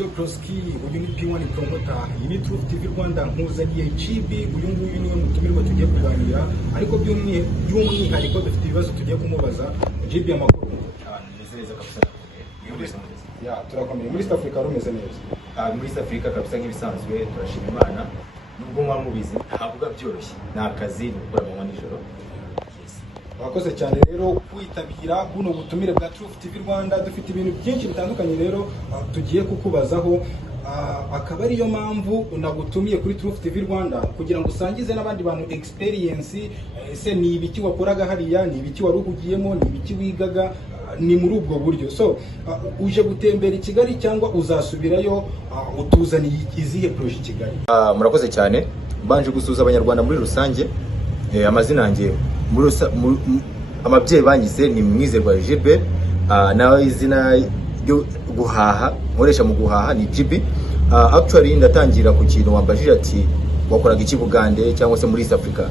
Joe Proski uyu ni P1 promoter ni Truth TV Rwanda nkuzaniye GB uyu nguyu niwe mutumirwa tugiye kuganira ariko by'umwihariko dufite ibibazo tugiye kumubaza GB amakuru neza kabisa ya turakomeye muri South Africa rumeze neza muri South Africa kabisa nk'ibisanzwe turashima Imana nubwo mwa mubizi ntabwo byoroshye n'akazi gukora mu nijoro. Wakoze cyane rero kwitabira buno butumire bwa Truth TV Rwanda dufite ibintu byinshi bitandukanye rero tugiye kukubazaho akaba ariyo mpamvu nagutumiye kuri Truth TV Rwanda kugira ngo usangize n'abandi bantu experience ese ni ibiki wakoraga hariya ni ibiki waruhugiyemo ni ibiki wigaga ni muri ubwo buryo so uje gutembera i Kigali cyangwa uzasubirayo utuzaniye izihe projet i Kigali. Murakoze cyane mbanje gusuza abanyarwanda muri rusange amazina yanjye amabyeyi banyise ni Mwizerwa GB nawe izina ryo guhaha nkoresha mu guhaha ni GB. Actually ndatangira ku kintu wambajije ati wakoraga iki Bugande cyangwa se muri East Africa.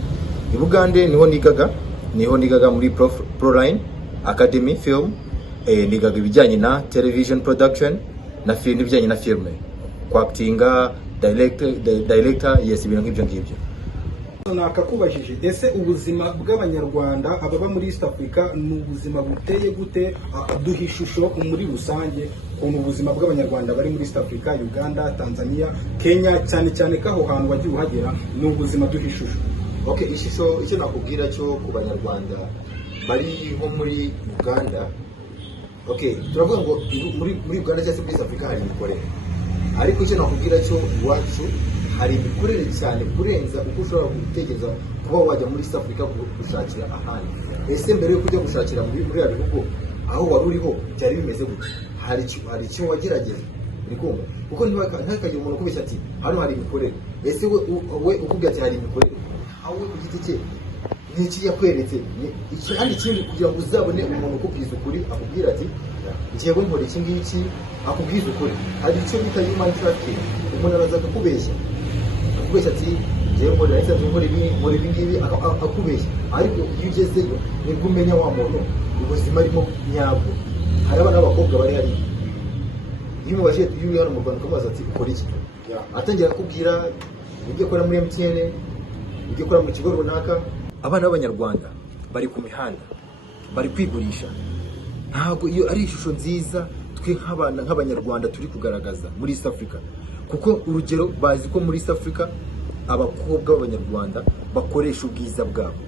I Bugande niho nigaga muri Proline Academy Film nigaga ibijyanye na television production na film ibijyanye na filme actinga director yes ibintu nk'ibyo ngibyo. Nakakubajije ese ubuzima bw'abanyarwanda ababa muri East Africa ni ubuzima buteye gute duha ishusho muri rusange ukuntu ubuzima bw'abanyarwanda bari muri East Africa Uganda Tanzania Kenya cyane cyane kaho hantu wagiye uhagera ni ubuzima duha ishusho. Okay, ishusho icyo nakubwira cyo ku banyarwanda bari nko muri Uganda. Okay, turavuga ngo muri Uganda cyangwa muri East Africa hari imikorere ariko icyo nakubwira cyo iwacu hari imikorere cyane kurenza uko ushobora gutegereza kuba wajya muri East Africa gushakira ahandi. Ese mbere yo kujya gushakira muri bihugu aho wari uriho byari bimeze gute? Hari icyo wagerageza nikumva kuko ntakagira umuntu kubeshya ati hano hari imikorere. Ese we ukubwira ati hari imikorere aho ku giti cye n'iki yakweretse icyo kandi kindi kugira ngo uzabone umuntu ukubwiza ukuri akubwira ati ngiye nkora iki ngiki akubwiza ukuri. Hari icyo bita human trafficking, umuntu araza akakubeshya ati ngiye nkora ibi ngibi akubeshya ariko iyo ugezeyo nibwo umenya wa muntu ubuzima arimo nyabwo. Hari abana b'abakobwa bari hari iyo mubajije uri hano mu Rwanda ukamubaza ati ukora iki atangira akubwira ibyo akora muri MTN ibyo akora mu kigo runaka. Abana b'abanyarwanda bari ku mihanda bari kwigurisha ntabwo iyo ari ishusho nziza twe nk'abanyarwanda turi kugaragaza muri East Africa kuko urugero bazi ko muri East Africa abakobwa b'abanyarwanda bakoresha ubwiza bwabo.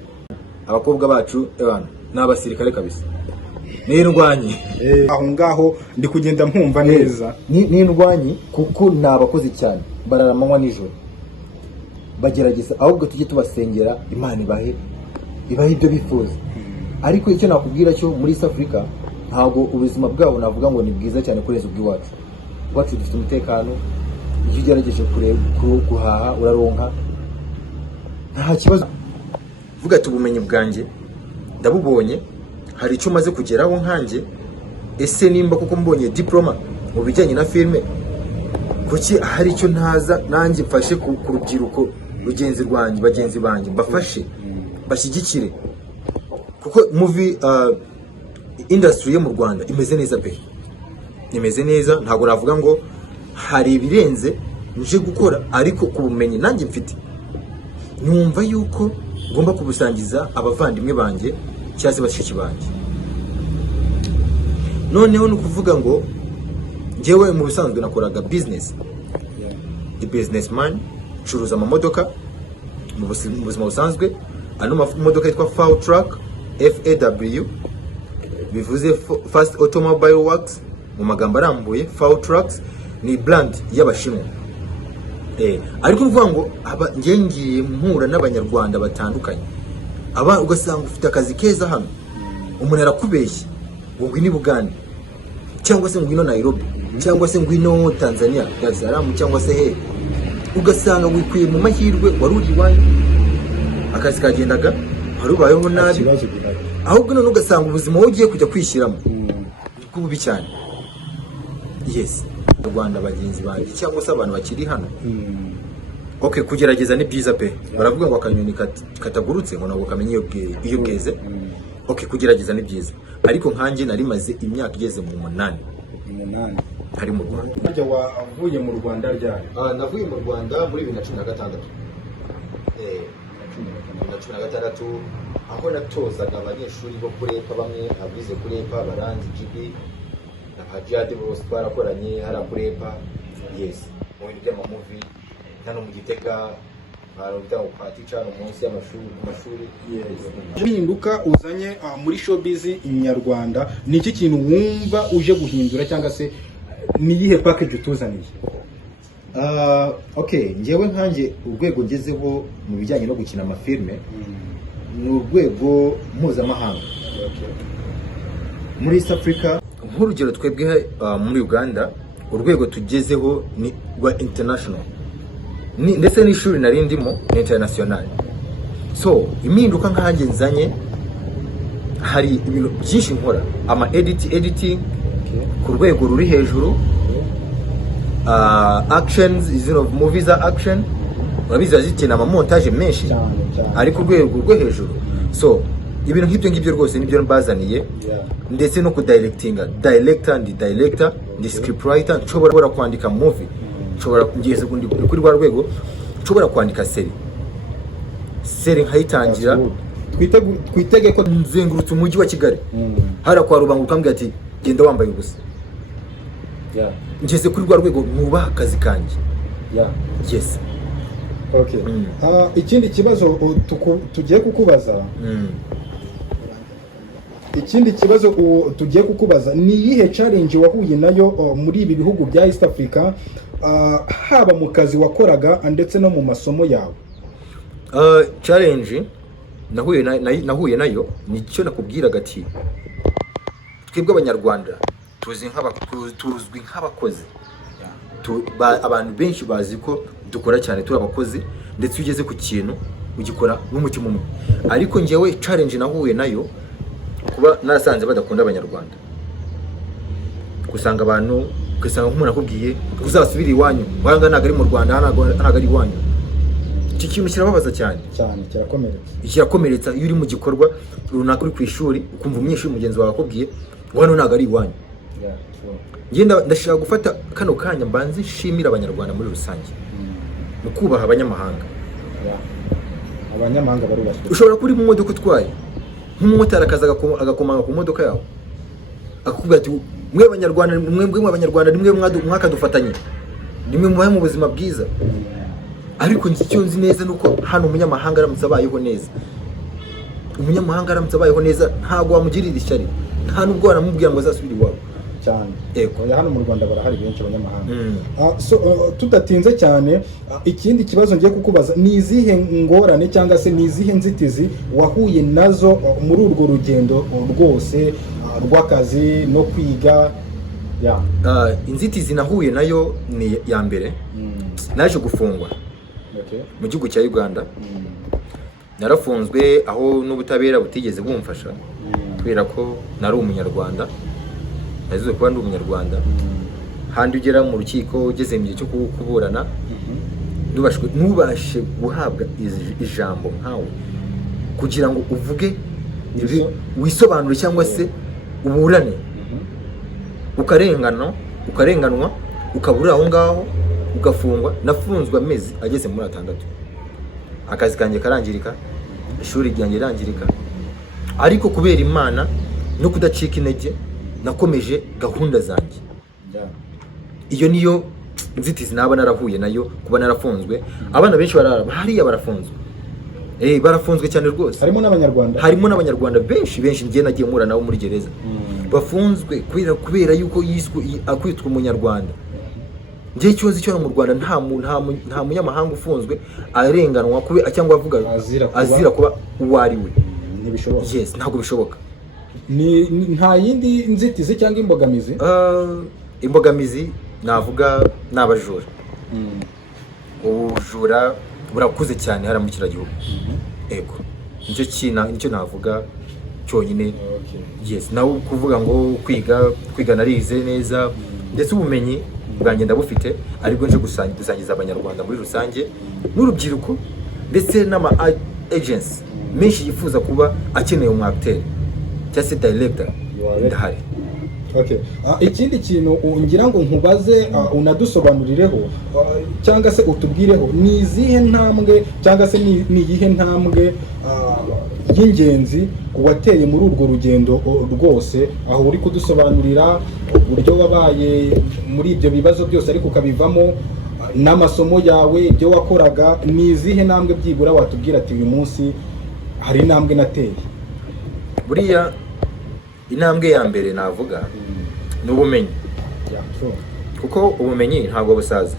Abakobwa bacu n'abasirikare kabisa n'indwanyi aho ngaho ndi kugenda mpumva neza n'indwanyi kuko nabakoze cyane bararamanywa nijoro bagerageza ahubwo tujye tubasengera Imana ibahe ibyo bifuza. Ariko icyo nakubwira cyo muri East Africa ntabwo ubuzima bwabo navuga ngo ni bwiza cyane kurenza ubw'iwacu dufite umutekano. Iyo ugerageje guhaha uraronka nta kibazo. Vuga ati ubumenyi bwanjye ndabubonye hari icyo maze kugeraho nkanjye. Ese nimba kuko mbonye diploma mu bijyanye na filme kuki hari icyo ntaza nanjye mfashe ku rubyiruko bagenzi banjye mbafashe bashyigikire kuko movie industry yo mu Rwanda imeze neza pe imeze neza. Ntabwo navuga ngo hari ibirenze nje gukora ariko ku bumenyi nanjye mfite numva yuko ngomba kubusangiza abavandimwe banjye cyangwa se bashiki banjye. Noneho ni ukuvuga ngo njyewe mu bisanzwe nakoraga business businessman curuza amamodoka mu buzima busanzwe. Ano modoka yitwa FAW truck FAW bivuze Fast Automobile Works mu magambo arambuye. FAW trucks ni brand y'Abashinwa ariko uvuga ngo ngiye mpura n'abanyarwanda batandukanye ugasanga ufite akazi keza hano umuntu arakubeshya ngo ngwino i Bugande cyangwa se ngwino Nairobi cyangwa se ngwino Tanzania Dar es Salaam cyangwa se he ugasanga wikwiye mu mahirwe wari uri iwanyu akazi kagendaga warubayeho nabi ahubwo none ugasanga ubuzima wowe ugiye kujya kwishyiramo kububi cyane. Yes Rwanda bagenzi banjye cyangwa se abantu bakiri hano okay kugerageza ni byiza pe baravuga ngo akanyoni katagurutse ngo nabo kamenye iyo bweze. Okay kugerageza ni byiza ariko nkanjye nari maze imyaka igeze mu 8 ntari mu Rwanda. Burya wavuye mu Rwanda ryari? Navuye mu Rwanda muri 2016. 2016 aho natozaga abanyeshuri bo kurepa, bamwe abize kurepa, baranzi GB Agiye bose twarakoranye hari kurepa. Yes, mu bintu by'amamuvi hano mu Gitega barabita upati cyane umunsi y'amashuri. Impinduka uzanye muri showbiz Nyarwanda ni iki kintu wumva uje guhindura cyangwa se ni yihe package utuzaniye? Okay, njyewe nkanjye urwego ngezeho mu bijyanye no gukina amafilme ni urwego mpuzamahanga. Muri East Africa nk'urugero twebwe muri Uganda urwego tugezeho ni rwa international, ndetse n'ishuri nari ndimo international. So impinduka nkanjye nzanye, hari ibintu byinshi nkora, editing ku rwego ruri hejuru, actions, of movies are action, urabiza zikina montage menshi ari ku rwego rwo hejuru. So ibintu nk'ibyo ngibyo rwose nibyo mbazaniye, ndetse no ku director ndi scriptwriter, nshobora kwandika movie, nshobora ngeze kuri rwa rwego, nshobora kwandika seri nkayitangira. Twitege ko nzengurutse umujyi wa Kigali hara kwa Rubango ukambwira ati genda wambaye ubusa. Ngeze kuri rwa rwego nubaha akazi kanjye. Yes. Okay. Ikindi kibazo tugiye kukubaza, ikindi kibazo tugiye kukubaza ni iyihe challenge wahuye nayo muri ibi bihugu bya East Africa, haba mu kazi wakoraga ndetse no mu masomo yawe? Challenge nahuye nayo nicyo nakubwiraga ati twebwe abanyarwanda tuzwi nk'abakozi. Abantu benshi bazi ko dukora cyane turi abakozi, ndetse ugeze ku kintu ugikora n'umutima umwe. Ariko njyewe challenge nahuye nayo kuba narasanze badakunda abanyarwanda. Kusanga abantu, ugasanga nk'umuntu akubwiye kuzasubira iwanyu, wanga ntago ari mu Rwanda, ntago ari iwanyu. Iki kintu kirababaza cyane kirakomeretsa. Iyo uri mu gikorwa runaka, uri ku ishuri, ukumva umunyeshuri mugenzi wawe akubwiye ngo hano ntago ari iwanyu. Ngenda ndashaka gufata kano kanya mbanze nshimira abanyarwanda muri rusange mu kubaha abanyamahanga. Abanyamahanga barubashye. Ushobora kuri mu modoka utwaye, nk'umumotari akaza agakomanga ku modoka yawe akakubwira ati mwe abanyarwanda nimwe mwakadufatanye, nimwe mubaye mu buzima bwiza. Ariko icyo nzi neza nuko hano umunyamahanga aramutse abayeho neza, ntago wamugirira ishyari, nta nubwo wanamubwira ngo azasubire iwawe cyane. Hano mu Rwanda barahari benshi abanyamahanga. Tudatinze cyane, ikindi kibazo ngiye kukubaza ni izihe ngorane cyangwa se ni izihe nzitizi wahuye nazo muri urwo rugendo rwose rw'akazi no kwiga? Inzitizi nahuye nayo ni ya mbere, naje gufungwa mu gihugu cya Uganda. Narafunzwe aho n'ubutabera butigeze bumfasha kubera ko nari umunyarwanda, nazize kuba ndi umunyarwanda. Handi ugera mu rukiko ugeze mu gihe cyo kuburana, ntubashe guhabwa ijambo nkawe kugira ngo uvuge wisobanure cyangwa se uburane. Ukarenganwa, ukabura aho ngaho, ugafungwa. Nafunzwe amezi ageze muri 6. Akazi kanjye karangirika, ishuri ryanjye rangirika, ariko kubera Imana no kudacika intege nakomeje gahunda zanjye. Iyo niyo nzitizi naba narahuye nayo, kuba narafunzwe. Abana benshi hariya barafunzwe, barafunzwe cyane rwose. Harimo n'abanyarwanda benshi ngiye nagiye mpura nabo muri gereza bafunzwe kubera yuko akwitwa umunyarwanda. Ngiye cyozi cyo mu Rwanda nta munyamahanga ufunzwe arenganwa cyangwa avuga azira kuba uwari we. Ntibishoboka. Yes, ntabwo bishoboka. Nta yindi nzitizi cyangwa imbogamizi? Imbogamizi navuga n'abajura. Ubujura burakuze cyane hara muri kiriya gihugu. Nicyo navuga cyonyine. Yes, nawe kuvuga ngo kwiga narize neza, ndetse ubumenyi bwanjye ndabufite, ariko nje gusangiza abanyarwanda muri rusange n'urubyiruko, ndetse n'ama agency menshi yifuza kuba akeneye umu acteur cyangwa se director. Ndahari. Okay. Ikindi kintu ngira ngo nkubaze unadusobanurireho cyangwa se utubwireho ni izihe ntambwe cyangwa se ni iyihe ntambwe y'ingenzi wateye muri urwo rugendo rwose, aho uri kudusobanurira uburyo wabaye muri ibyo bibazo byose ariko ukabivamo n'amasomo yawe, ibyo wakoraga, ni izihe ntambwe byibura watubwira ati uyu munsi hari intambwe nateye? Buriya intambwe ya mbere navuga ni ubumenyi, kuko ubumenyi ntabwo busaza.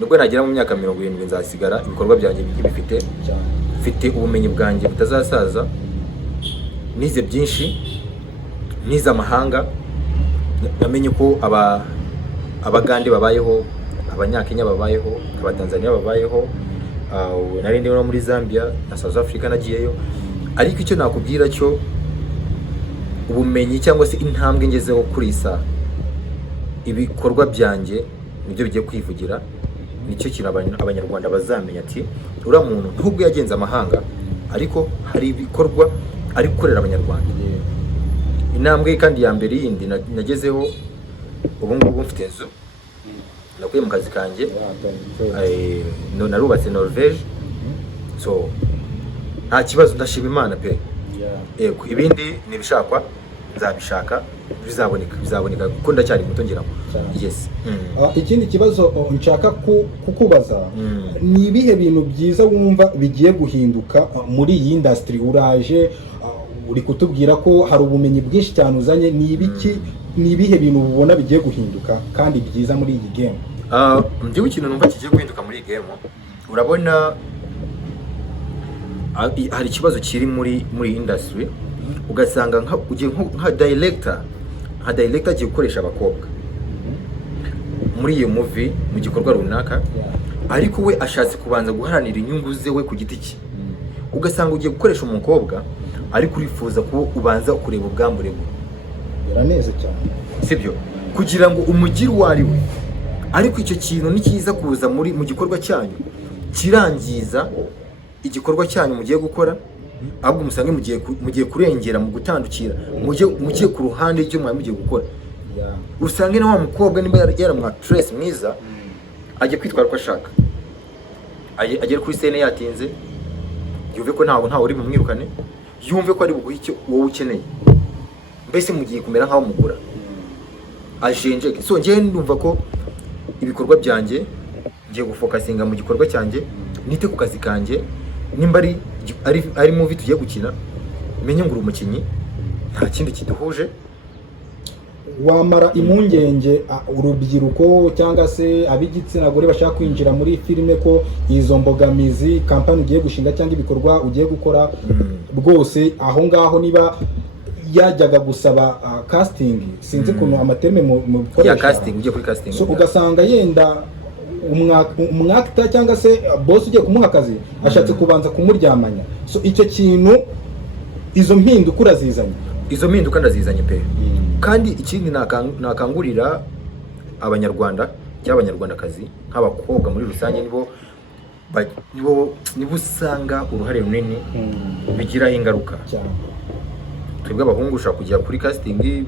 Nubwo nagera mu myaka 70 nzasigara ibikorwa byanjye bifite ubumenyi bwanjye butazasaza. Nize byinshi, nize amahanga, namenye ko abagande babayeho, abanyakenya babayeho, abatanzania babayeho, nari ndi muri Zambia na South Africa nagiyeyo. Ariko icyo nakubwira cyo ubumenyi cyangwa se intambwe ngezeho kuri isa, ibikorwa byanjye nibyo bigiye kwivugira. Nicyo kintu abanyarwanda bazamenya ati uriya muntu nubwo yagenze amahanga ariko hari ibikorwa ari gukorera abanyarwanda. Intambwe kandi ya mbere yindi nagezeho, ubu ngubu mfite inzu, nakuye mu kazi kanjye, narubatse Norvege, so nta kibazo, ndashima Imana pe. Yego, ibindi nibishakwa nzabishaka, bizaboneka kuko ndacyari muto ngira ngo. Yes. Ikindi kibazo nshaka kukubaza, ni ibihe bintu byiza wumva bigiye guhinduka muri iyi industry uraje? Uri kutubwira ko hari ubumenyi bwinshi cyane uzanye, ni ibihe bintu ubona bigiye guhinduka kandi byiza muri iyi game? Ndiwe ikintu numva kigiye guhinduka muri iyi game, urabona hari ikibazo kiri muri industry, ugasanga nka director agiye gukoresha abakobwa muri iyo movie mu gikorwa runaka, ariko we ashatse kubanza guharanira inyungu ze we ku giti cye. Ugasanga ugiye gukoresha umukobwa ariko urifuza ko ubanza kureba ubwambure bwe. Biraneze cyane, sibyo? Kugira ngo umugire uwo ari we. Ariko icyo kintu ni cyiza kuza mu gikorwa cyanyu kirangiza igikorwa cyanyu mugiye gukora, ahubwo musange mugiye kurengera mu gutandukira, mugiye ku ruhande y'icyo mwari mugiye gukora. Usange na wa mukobwa nimba yaramwa stress mwiza, ajye kwitwara ko ashaka, agere kuri scene yatinze, yumve ko ntawe uri bumwirukane, yumve ko ari buguha icyo wowe ukeneye, mbese mugiye kumera nkaho mugura ajenjeke. So ngiye ndumva ko ibikorwa byanjye ngiye gufokasinga mu gikorwa cyanjye, nite ku kazi kanjye. Nimba ari movie tugiye gukina, menye ngura umukinyi, nta kindi kiduhuje. Wamara impungenge urubyiruko cyangwa se ab'igitsina gore bashaka kwinjira muri filime ko izo mbogamizi kampani ugiye gushinga cyangwa ibikorwa ugiye gukora rwose aho ngaho niba yajyaga gusaba casting, sinzi kuntu amateme mu bikoresho casting, ugiye kuri casting, so ugasanga yenda umwakita cyangwa se boss ugiye kumuha akazi ashatse kubanza kumuryamanya. So icyo kintu, izo mpinduka urazizanye? Izo mpinduka ndazizanye pe. Kandi ikindi nakangurira abanyarwanda cyangwa abanyarwandakazi nk'abakobwa muri rusange, nibo usanga uruhare runini bigira ingaruka. Twebwe abahungu ushaka kujya kuri casting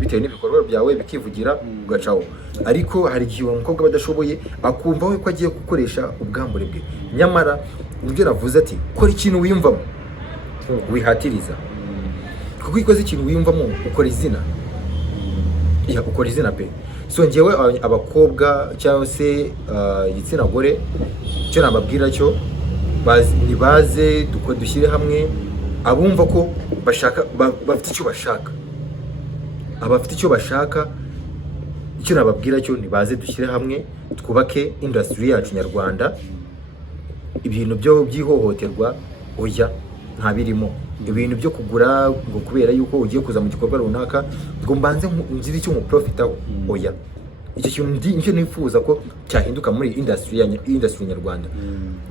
bitewe n'ibikorwa byawe bikivugira ugacaho, ariko hari igihe umukobwa badashoboye akumva we ko agiye gukoresha ubwambure bwe. Nyamara nibyo navuze ati kora ikintu wiyumvamo, wihatiriza, kuko ikoze ikintu wiyumvamo ukora izina, ukora izina pe. So ngewe abakobwa cyangwa se igitsina gore, icyo nababwira cyo nibaze dushyire hamwe, abumva ko bashaka bafite icyo bashaka, abafite icyo bashaka, icyo nababwira cyo nibaze dushyire hamwe, twubake industry yacu nyarwanda. Ibintu byo byihohoterwa oya nta birimo, ibintu byo kugura ngo kubera yuko ugiye kuza mu gikorwa runaka ngo mbanze ngire icyo mu profitaho, oya. Icyo kintu nicyo nifuza ko cyahinduka muri industry nyarwanda.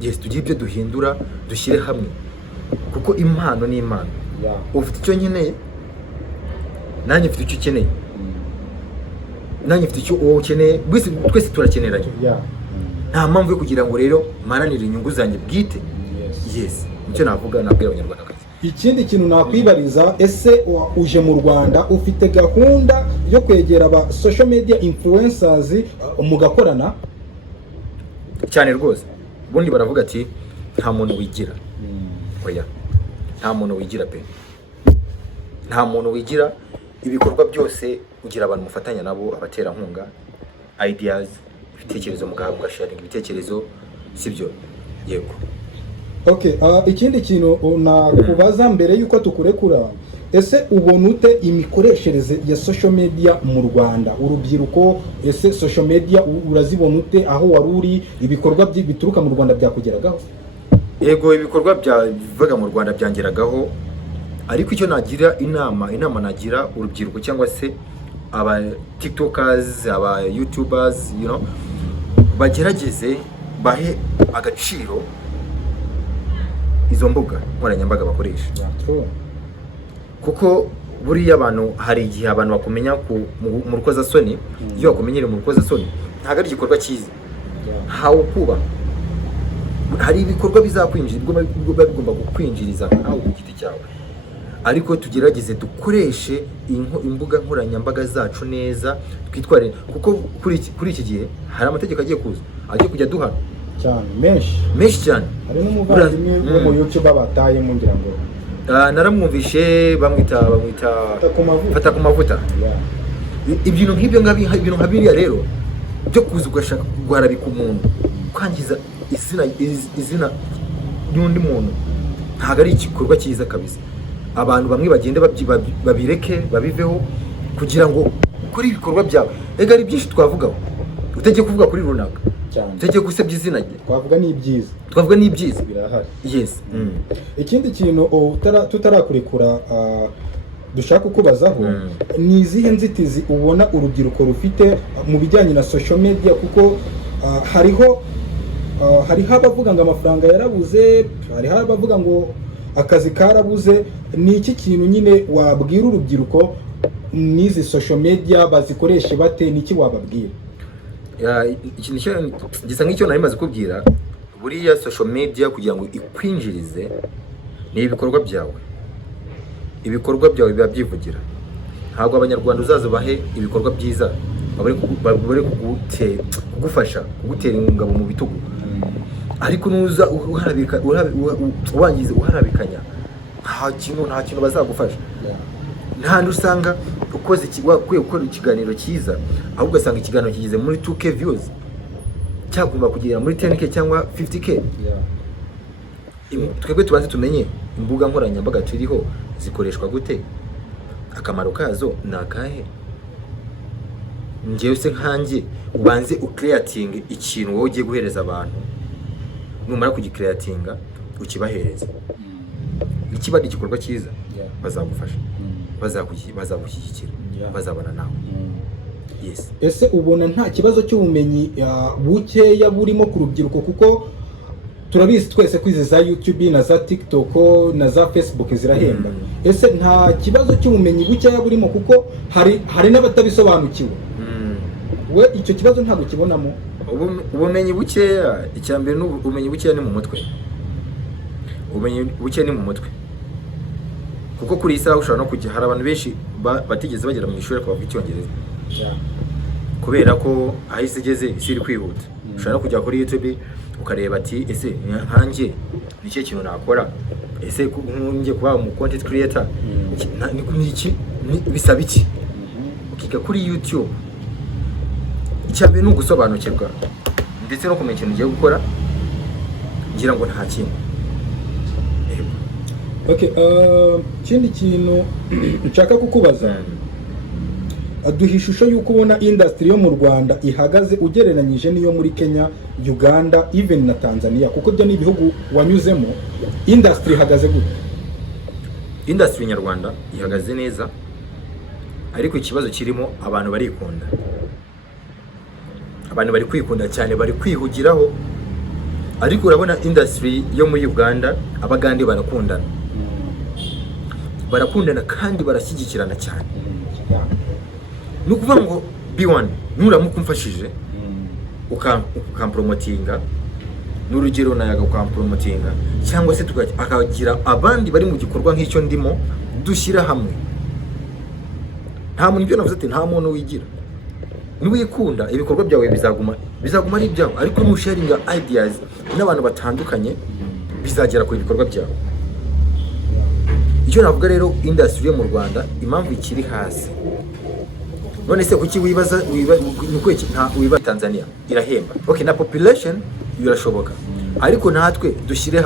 Yes, tugiye ibyo duhindura, dushyire hamwe, kuko impano ni impano. Ufite icyo nkeneye, nanjye mfite icyo ukeneye, nanjye mfite icyo wowe ukeneye, twese turakeneranye. Nta mpamvu yo kugira ngo rero maranire inyungu zanjye bwite. Yes, nicyo navuga, nabwira abanyarwandakazi. ikindi kintu nakwibariza, ese uje mu Rwanda ufite gahunda yo kwegera aba social media influencers mugakorana? cyane rwose. Ubundi baravuga ati nta muntu wigira. Oya, nta muntu wigira pe, nta muntu wigira. Ibikorwa byose ugira abantu mufatanya nabo, abaterankunga, ideas, ibitekerezo mugahabwa, sharing ibitekerezo, sibyo? Yego. Okay, ikindi kintu nakubaza mbere yuko tukurekura, ese ubona ute imikoreshereze ya social media mu Rwanda? Urubyiruko, ese social media urazibona ute aho wari uri? Ibikorwa bituruka mu Rwanda byakugeragaho? Yego, ibikorwa bivaga mu Rwanda byangeragaho, ariko icyo nagira inama nagira urubyiruko cyangwa se aba TikTokers, aba YouTubers, you know, bagerageze bahe agaciro izo mbuga nkoranyambaga bakoresha. Kuko buriya abantu, hari igihe abantu bakumenya mu rukozasoni, iyo bakumenyere mu rukozasoni ntabwo ari igikorwa cyiza, ntawe kuba. Hari ibikorwa bizakwinjira bigomba kukwinjiriza nkawe ku giti cyawe, ariko tugerageze dukoreshe imbuga nkoranyambaga zacu neza, twitware. Kuko kuri iki gihe hari amategeko agiye kujya duhana cyane, menshi cyane. Hari n'umuvandimwe wo mu YouTube bataye mu ngira ngo naramwumvishe bamwita fata ku mavuta. Ibintu nk'ibyo ibintu nka biriya rero byo kuza ugashaka guharabika umuntu, kwangiza izina n'undi muntu, ntabwo ari igikorwa cyiza kabisa. Abantu bamwe bagende babireke, babiveho, kugira ngo ukore ibikorwa byawe. Ega ari byinshi twavugaho, utagiye kuvuga kuri runaka, utagiye gusebya izina rye, twavuga n'ibyiza birahari. Yes. Ikindi kintu tutarakurekura dushaka kukubazaho, ni izihe nzitizi ubona urubyiruko rufite mu bijyanye na social media? Kuko hariho abavuga ngo amafaranga yarabuze, hariho abavuga ngo akazi karabuze. Ni iki kintu nyine wabwira urubyiruko n'izi social media bazikoreshe bate? Niki wababwira? Ikintu gisa nk'icyo nari maze kubwira, buriya social media kugira ngo ikwinjirize ni ibikorwa byawe. Ibikorwa byawe biba byivugira. Ntabwo abanyarwanda uzaza bahe ibikorwa byiza bari kugufasha, kugutera ingabo mu bitugu, ariko nuza uharabikanya, nta kintu bazagufasha. Nta usanga ukoze gukora ikiganiro cyiza, ahubwo ugasanga ikiganiro kigeze muri 2k views, cyagomba kugera muri 10k cyangwa 50k. Twebwe tubanze tumenye imbuga nkoranyambaga turiho zikoreshwa gute, akamaro kazo ni akahe. Njyewe se nkanjye ubanze ucreating ikintu wowe ugiye guhereza abantu, numara kugicreatinga ukibahereza, nikiba ari igikorwa cyiza bazagufasha, bazagushyigikira, bazabana nawe. Yes. Ese ubona nta kibazo cy'ubumenyi bukeya burimo ku rubyiruko? Kuko turabizi twese ko izi za YouTube na za TikTok na za Facebook zirahemba. Ese nta kibazo cy'ubumenyi bukeya burimo? Kuko hari n'abatabisobanukiwe. We icyo kibazo ntabwo kibonamo? Ubumenyi bukeya, icyambere n'ubumenyi bukeya ni mu mutwe. Ubumenyi bukeya ni mu mutwe. Kuko kuri isaha ushobora no kujya, hari abantu benshi batigeze bagera mu ishuri kuvuga icyongereza. Kubera ko ahise igeze isi iri kwihuta. Ushobora no kujya kuri YouTube ukareba ati ese nkanjye ni cyo kintu nakora, ese nkungiye kuba mu content creator, bisaba iki? Ukiga kuri YouTube. Icyambere ni ugusobanukirwa ndetse no kumenya ikintu ugiye gukora, ngira ngo nta kintu. Okay, ikindi kintu nshaka kukubaza, duha ishusho y'uko ubona industry yo mu Rwanda ihagaze ugereranyije n'iyo muri Kenya, Uganda, even na Tanzania, kuko byo ni ibihugu wanyuzemo. Industry ihagaze gute? Industry nyarwanda ihagaze neza, ariko ikibazo kirimo abantu barikunda. Abantu bari kwikunda cyane, bari kwihugiraho. Ariko urabona industry yo muri Uganda, abagande barakundana kandi barashyigikirana cyane. Ni ukuvuga ngo B1 nuramuka umfashije ukampromotinga, n'urugero nayaga kwa promotinga cyangwa se akagira abandi bari mu gikorwa nk'icyo ndimo dushyira hamwe. Nta muntu, ibyo navuze ati nta muntu wigira, niwikunda ibikorwa byawe bizaguma ari ibyawe, ariko nusharinga ideas n'abantu batandukanye bizagera ku bikorwa byawe. Icyo navuga rero, industry yo mu Rwanda impamvu ikiri hasi, none se kuki wibaza nuko wibaza Tanzania irahemba, okay, na population birashoboka, ariko natwe dushyire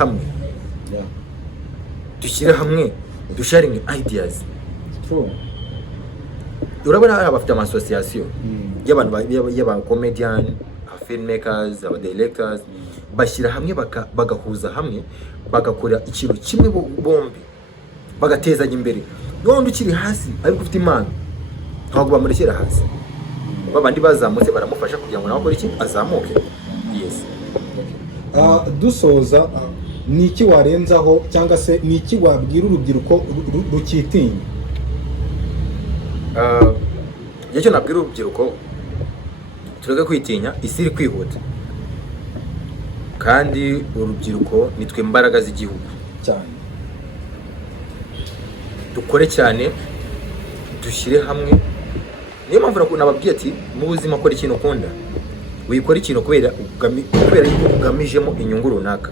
hamwe, dusharing ideas. Urabona hari abafite amasosiyasiyo y'abantu comedian, filmmakers, aba directors, bashyira hamwe bagahuza hamwe bagakora ikintu kimwe bombi bagatezanya imbere. N'undi ukiri hasi ariko ufite impano ntabwo bamurekera hasi, babandi bazamutse baramufasha kugira ngo nawe akore iki azamuke. Yes. Dusoza, ni iki warenzaho cyangwa se ni iki wabwira urubyiruko rukitinya? Icyo nabwira urubyiruko, tureke kwitinya, isi iri kwihuta kandi urubyiruko nitwe imbaraga z'igihugu cyane. Dukore cyane, dushyire hamwe. Niyo mpamvu nababwiye ati mu buzima kora ikintu ukunda, wikora ikintu kubera yuko ugamijemo inyungu runaka.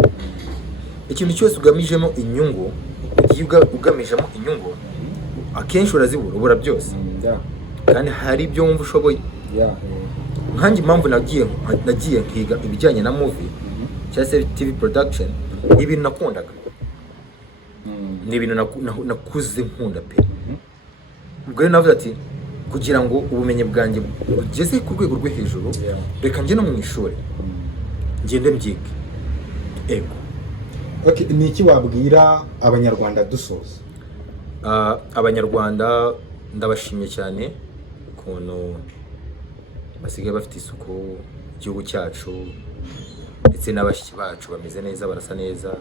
Ikintu cyose ugamijemo inyungu, ugamijemo inyungu, akenshi urazibura byose, kandi hari ibyo wumva ushoboye. Nkanjye impamvu nagiye nkiga ibijyanye na movie cyangwa se TV production, ni ibintu nakundaga, ni ibintu nakuze nkunda pe. Ubwo rero navuze ati kugira ngo ubumenyi bwanjye bugeze ku rwego rwo hejuru, reka njye no mu ishuri ngende mbyige. Ego. Okay, ni iki wabwira abanyarwanda dusoza? Abanyarwanda ndabashimye cyane ukuntu basigaye bafite isuku, igihugu cyacu ndetse n'abashyitsi bacu bameze neza, barasa neza,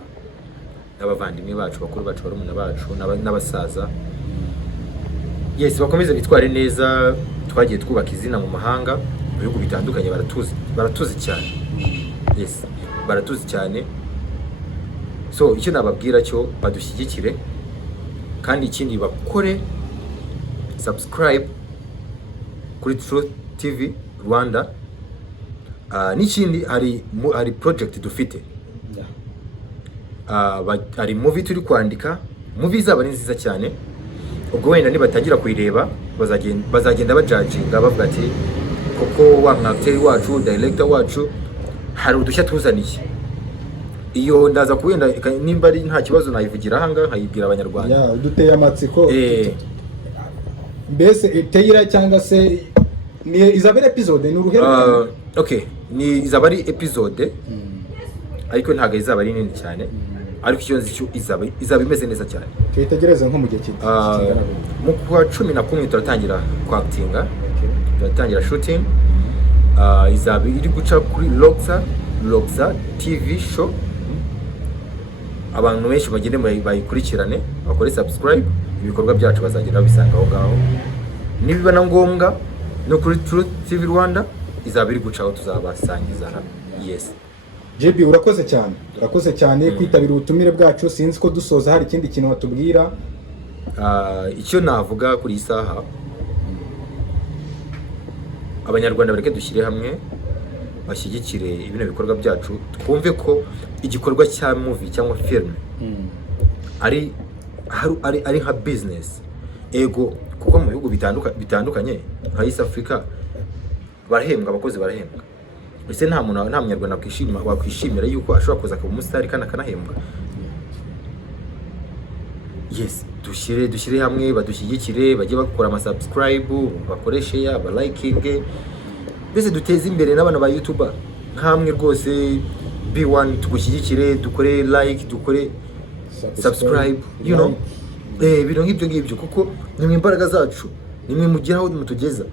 n'abavandimwe bacu, bakuru bacu, barumuna bacu n'abasaza. Yes, bakomeze bitware neza. Twagiye twubaka izina mu mahanga, mu bihugu bitandukanye, baratuzi cyane. Yes, baratuzi cyane. So icyo nababwira cyo badushyigikire, kandi ikindi bakore subscribe kuri Truth TV Rwanda. N'ikindi hari project dufite, hari movie turi kwandika. Movie zaba ari nziza cyane, ubwo wenda nibatangira kuyireba bazagenda bajudginga bavuga ati koko wa actor wacu, director wacu hari udushya tuzaniye. Iyo ndaza kuwenda nimba ari nta kibazo nayivugira hanga nkayibwira abanyarwanda. Uduteye amatsiko. Mbese teyira cyangwa se ni izabera episode ni uruhera? Okay, ni izabari episode, ariko ntago izaba ari nini cyane, ariko icyo nzi cyo izaba imeze neza cyane. Twitegereza nko mu gihe kingana mu kwa 11 turatangira actinga, turatangira shooting. Izaba iri guca kuri Loxa TV show. Abantu benshi bagende bayikurikirane, bakore subscribe, ibikorwa byacu bazagenda babisanga aho ngaho. Nibiba na ngombwa no kuri Truth TV Rwanda izaba iri gucaho, tuzabasangiza hano. Yes. JB, urakoze cyane kwitabira ubutumire bwacu. Sinzi ko dusoza hari ikindi kintu watubwira. Icyo navuga kuri isaha, abanyarwanda bareke dushyire hamwe, bashyigikire ibino bikorwa byacu, twumve ko igikorwa cya movie cyangwa film ari nka business. Ego, kuko mu bihugu bitandukanye nka East Africa barahembwa, abakozi barahembwa. Ese nta munyarwanda wakwishimira yuko ashobora kuza akaba umusitari kandi akanahembwa? Yes, dushyire hamwe, badushyigikire, bajye bakora ama subscribe, bakore share, ba liking, mbese duteze imbere n'abana ba YouTuber nkamwe rwose. B1 tugushyigikire, dukore like, dukore subscribe, you know, ibintu nk'ibyo kuko nimwe imbaraga zacu, nimwe mugeraho mutugeza.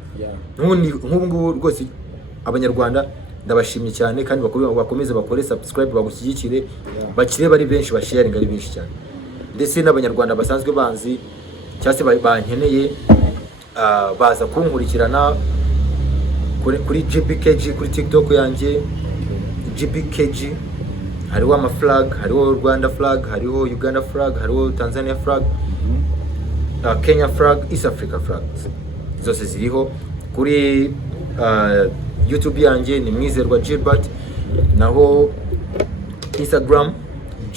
Nk'ubu rwose abanyarwanda ndabashimye cyane, kandi bakomeze bakore subscribe, bagushyigikire, bakire bari benshi, basharing ari benshi cyane. Ndetse n'abanyarwanda basanzwe banzi cyangwa se bankeneye, baza kunkurikirana kuri GBKG kuri TikTok yanjye, GBKG hariho amaflag, hariho Rwanda flag, hariho Uganda flag, hariho Tanzania flag, Kenya flag, East Africa flags zose ziriho. Kuri YouTube yanjye ni Mwizerwa Gilbert, naho Instagram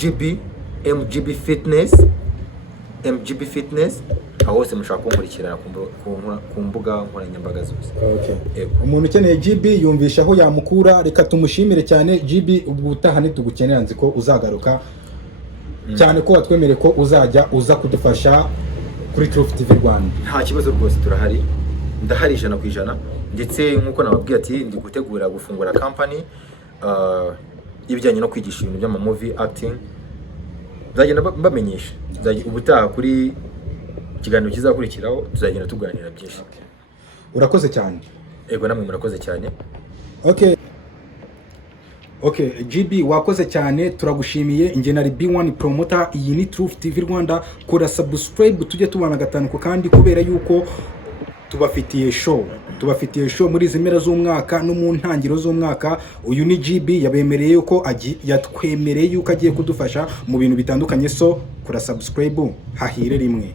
GB MGB Fitness, aho hose mushaka kunkurikirana ku mbuga nkoranyambaga zose. Okay. Umuntu ukeneye GB yumvisha aho yamukura. Reka tumushimire cyane GB, ubwo utaha nitugukenera nzi ko uzagaruka cyane, ko watwemere ko uzajya uza kudufasha kuri Truth TV Rwanda. Nta kibazo rwose, turahari, ndahari 100%, ndetse nkuko nababwiye ati ndi gutegura gufungura company ibijyanye no kwigisha ibintu by'ama movie acting. Nzagenda mbamenyesha, ubutaha kuri ikiganiro kizakurikiraho tuzagenda tuganira byinshi. Urakoze cyane. Ego namwe murakoze cyane. Okay, GB wakoze cyane, turagushimiye. Inge nari B1 promoter, iyi ni Truth TV Rwanda. Kora subscribe tujye tubana gatanu kandi kubera yuko tubafitiye show muri zimera z'umwaka no mu ntangiro z'umwaka. Uyu ni GB yabemereye yuko yatwemereye yuko agiye kudufasha mu bintu bitandukanye, so kora subscribe hahire rimwe.